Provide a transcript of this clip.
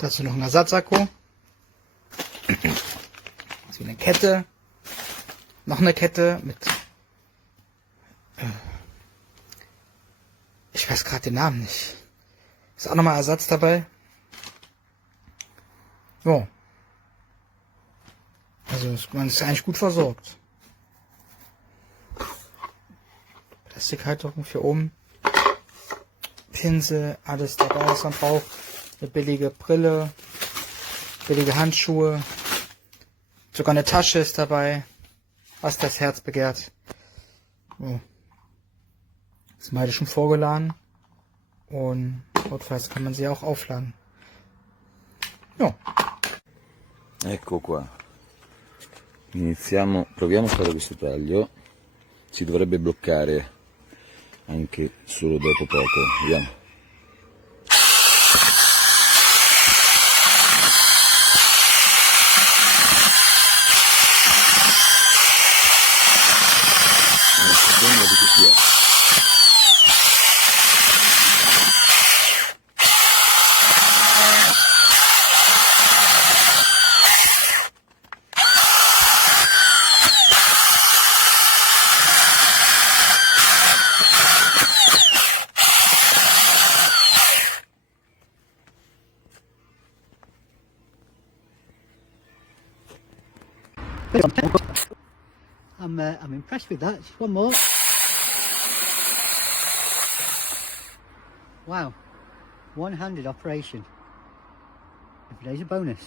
Dazu noch ein Ersatzakku. So eine Kette. Noch eine Kette mit... Ich weiß gerade den Namen nicht. Ist auch nochmal Ersatz dabei. So. Also man ist eigentlich gut versorgt. Plastikhalterung für oben. Pinsel, alles dabei, was man braucht. Eine billige Brille, billige Handschuhe. Sogar eine Tasche ist dabei. Was das Herz begehrt. So. Ist beide schon vorgeladen. Und notfalls kann man sie auch aufladen. Ja. Ecco qua. Proviamo a fare questo taglio. Si dovrebbe bloccare anche solo dopo poco. Vediamo. Una seconda di che sia. I'm impressed with that. Just one more. Wow, one-handed operation. Every day's a bonus.